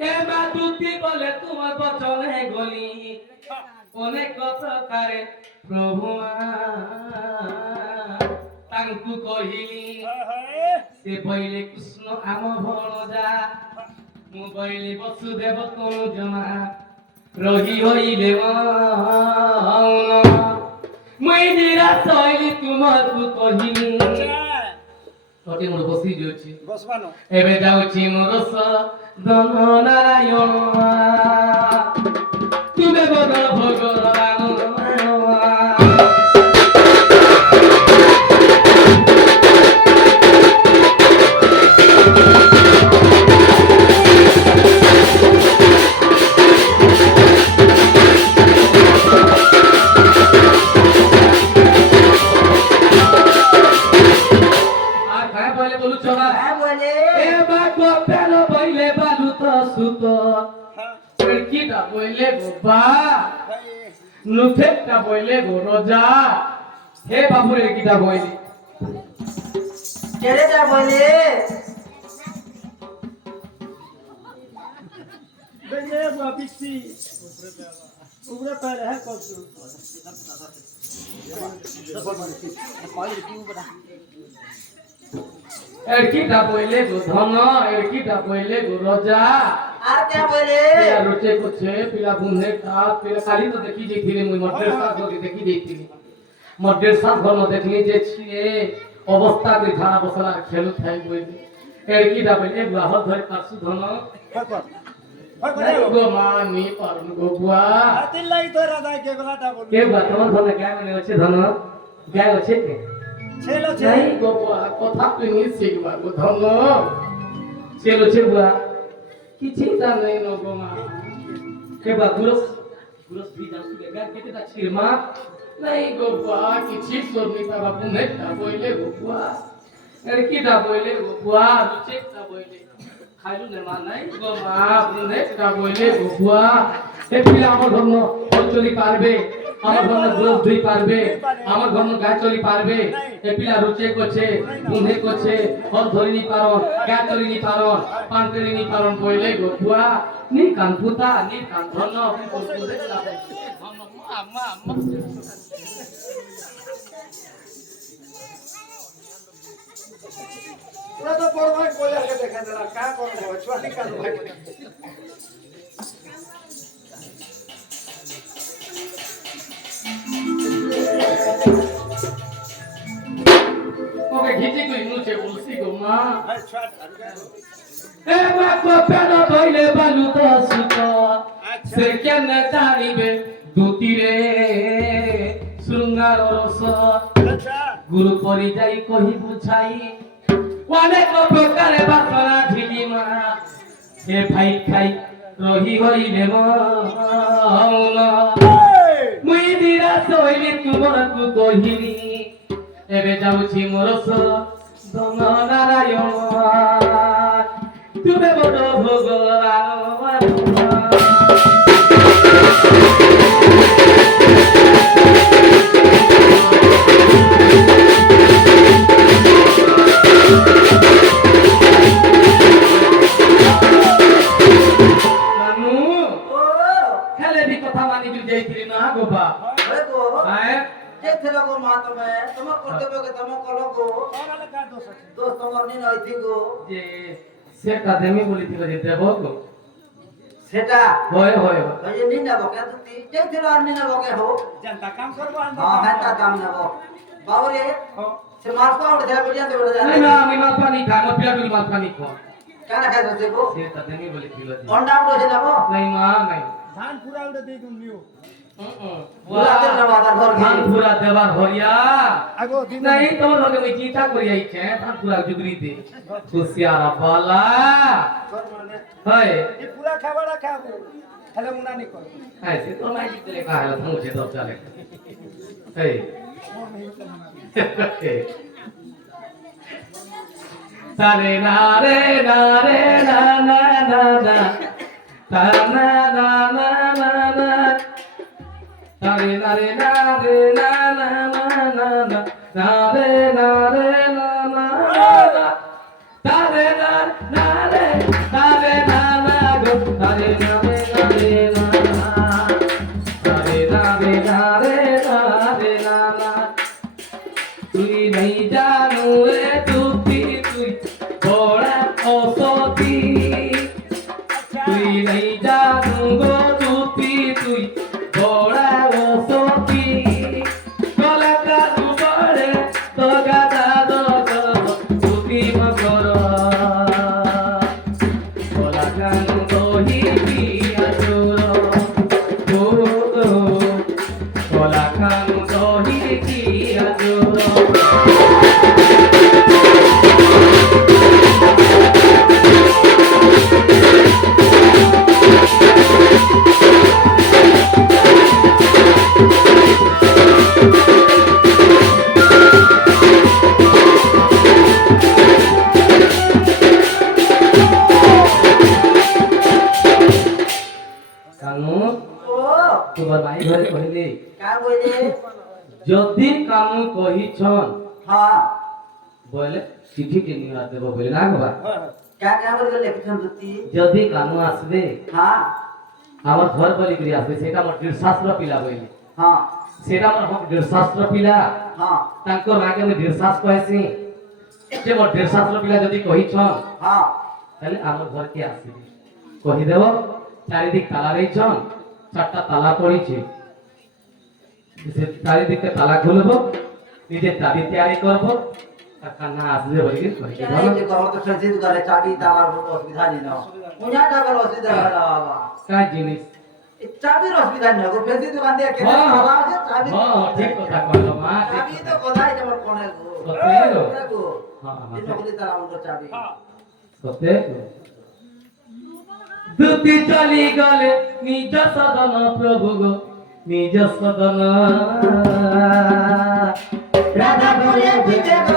ଏ ମାଧୁତି ଗଲେ ତୁମ ବଚନେ ଗଲି ଅନେକ ପ୍ରକାରେ ପ୍ରଭୁ ତାଙ୍କୁ କହିଲି ସେ ବଇଲେ କୃଷ୍ଣ ଆମ ଭଣଜା ମୁଁ ବଇଲି ବସୁଦେବ ତନୁ ଜମା ରହି ହଇଲେ ମୁଇଁ ନିରାଶ ହଇଲି ତୁମକୁ କହିଲି ତୋତେ ମୋର ବସି ଯାଉଛି ଏବେ ଯାଉଛି ମୋର ସଦନ ନାରାୟଣ ତୁମେ ବଦଳ ଭଗବାନ বইলে গোপা নুফেটা বইলে গোরজা হে বাবুরে কিটা বইলে কেরেটা বইলে বেনে বাপিসি উপরে পারে হ্যাঁ করছো এরকিটা বইলে গো ধন এরকিটা বইলে গো রজা আর কে বইলে পিলা রোচে কোছে পিলা বুনে কা পিলা কালি তো দেখি যাইতিলে মুই মডেল সাজ ধরে দেখি যাইতিলি মডেল সাজ ঘর মধ্যে দেখলি যে ছিয়ে অবস্থা কে ধারা বসলা খেলু থাই বইলে এরকিটা বইলে বাহ ধরে পারসু ধন গো মা নি পারন গো বুয়া আতিলাই তো রাধা কে গলাটা বল কে বা তোমার ধন কে মনে আছে ধন কে আছে কে ছেলো ছে নাই গো বুয়া কথা তুই নি শিখবা গো ধন ছেলো ছে বুয়া কিছু জানাই ন গো মা কে বা গুরস ভি জানছি গা কেতে তা ছিরমা নাই গো বুয়া কিছু সরনি তা বাপু নে তা বইলে গো বুয়া এর কি তা বইলে গো বুয়া রুচে তা বইলে খাইলু নে মা নাই গো মা নে তা বইলে গো বুয়া এ পিলা আমার ধর্ম চলি পারবে আমার ধর্ম গুরস ধুই পারবে আমার ধর্ম গায় চলি পারবে এ পিলা রুচে কোছে বুনে কোছে হল ধরিনি পারন গায় চলিনি পারন পান করিনি পারন বইলে গো বুয়া নি কান পুতা নি কান ধন বুঝে যাবে আম্মা আম্মা ওরা তো বড় ভাই কইলা কে দেখা দিলা কা করব ছোটি কাজ ভাই ওকে ঘিচি কই নুচে বলছি গো মা আরে ছোট এ মা কো পেন ধইলে বালু তো সুত সে কেন জানিবে দুতিরে শৃঙ্গার রস আচ্ছা গুরু পরি যাই কহি বুঝাই অনেক প্রকারে বাসনা ঢিলি মা হে ভাই খাই রহি হইলে মন মুই নিরাশ হইলি তুমরকু কহিলি এবে যাଉଛି মোর সদন নারায়ণ তুমে বড় ভগবান নানু ও খেলে দি কথা মানি গিল যাইতিলি না গোপা ওরে গো হ্যাঁ যে থেলো গো মা তুমি তোমার কর্তব্য কে তুমি করো গো ওরালে কা দোষ আছে দোষ তোমার নি নই থি গো যে সেটা দেমি বলিছিল যে দেব গো সেটা হয় হয় ওই যে নি নেব কে তুই যে থেলো আর নি নেব কে হো जनता काम करबो हां হ্যাঁ কাম নেব বাবুরে সে মারতো ওটা দেয়া বিয়া দেব নাই জানি না আমি মাল পানি খাই মোর পিলা মাল পানি খা কেন খাইছো গো সেটা দেমি বলিছিল যে অন্ডা উড়ে নেব নাই মা নাই धान पूरा उड़े दे दूं लियो পুরা দিন নেব আদার ঘর ধান ঘি পুরা দেবার হরিয়া आगो दिन নাই তোমার লগে মই চিন্তা করি আইছে ধান পুরা জুগরি দে খুশিয়ারা বালা घर माने হয় ये पूरा खावाड़ा खाबो हेले मुना नहीं कर হ্যাঁ সে তো মাই দিতে কা হলো থামছে দব চলে এই তারে না রে না রে না না না না তারে না না না না না তারে না রে না রে না না না না না না রে না রে না না না তারে না না রে তারে না না গো খানু দহি পিয়াজুর ও কলা খানু দহি পিয়াজুর কানু ও তোমার ভাই ঘরে কহিলি কার বইলে যদি কানু কহিছন হ্যাঁ বলে চিঠি কে নিয়ে দেব বলে না বাবা क्या बोल लिखन दुती যদি কানু আসবে हाँ আমার ঘর বলি করে আসবে সেটা আমার শাস্ত্র পিলা বইলে हाँ সেটা আমার শাস্ত্র পিলা हाँ তাঙ্কর আগে আমি শাস কহেছি যে মোর শাস্ত্র পিলা যদি কহিছন हाँ তাহলে আমার ঘর কে আসবে কহি দেব চারিদিক তালা রয়েছন চারটা তালা পড়েছে সে চারিদিকে তালা খুলবো নিজে চাবি তৈরি করবো আর কান্না আসবে বলে কহি क्या है देखो और तो फैंसी दुकान है चाबी ताला असुविधा नहीं ना मुझे टाका असुविधा है बाबा কাজ জিনিস चाबी असुविधा नहीं है फैंसी दुकान दे के हाँ, ताला है चाबी हाँ, ठीक কথা কইলো মা चाबी तो कोदा है जबर कोने को सत्य है लो? देखो हाँ, हाँ, इन नौकरी ताला उनको चाबी সত্যি দুটি চলি গলে নিজ সদন প্রভু গো নিজ সদন राधा बोले पीछे को